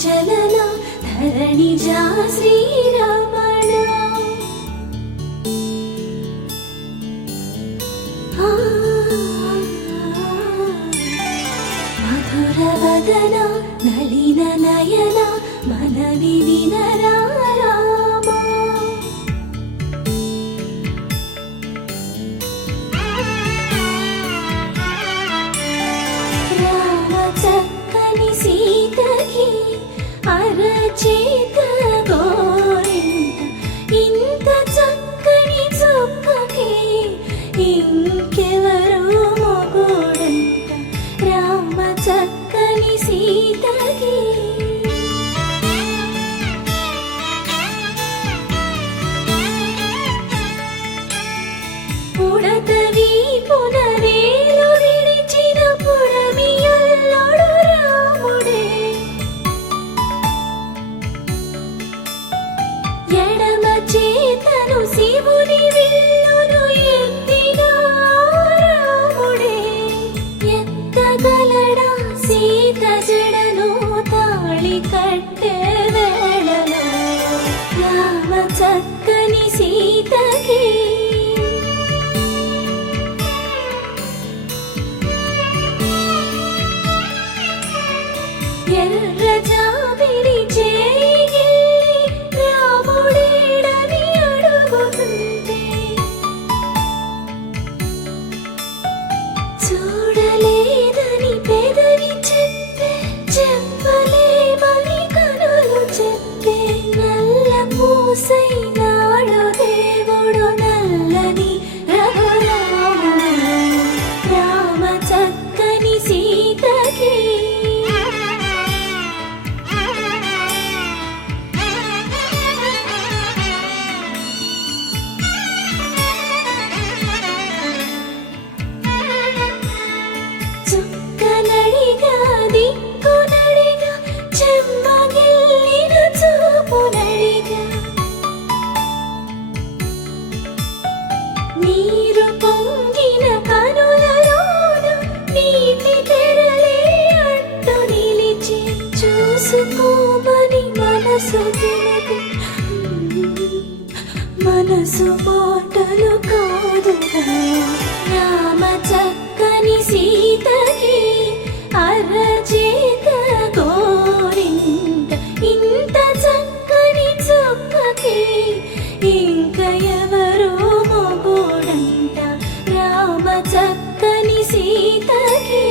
చలన ధరణిజా శ్రీరమణ మధుర వదన నళిన నయన మనవి వినరా అరచేత గోరింట ఇంత చక్కని చుక్కకి ఇంకెవరు మొగుడంట రామ చక్కని సీతకి పుడతవి పునరేలు విడిచిన పుడమియల్లోడు రాముడే ఎడమ చేతను శివుని విల్లును ఎత్తిన రాముడే ఎత్తగలడా సీత జడను తాళి కట్టే వేళలో రామ చక్కని సీతకి ఎర్ర జాబిలి చేయి రాముడేడని అడుగుతుంటే చూడలేదని పెదవి చెప్పే చెప్పలేమని కనులు చెప్పే నల్ల పూసైనాడు దేవుడు నల్లని రఘురాముడు రామ చక్కని సీతకి చుక్కనడిగా దిక్కునడిగా చెమ్మగిల్లిన చూపునడిగా నీరు పొంగిన కనులలోన నీటి తెరలే అడ్డు నిలిచి చూసుకోమని మనసు తెలిపి మనసు పాటలు కాదుగా రామ చక్కని సీతకి అరచేత గోరింట ఇంత చక్కని చుక్కకి ఇంక ఎవరు మొగుడంట రామ చక్కని సీతకి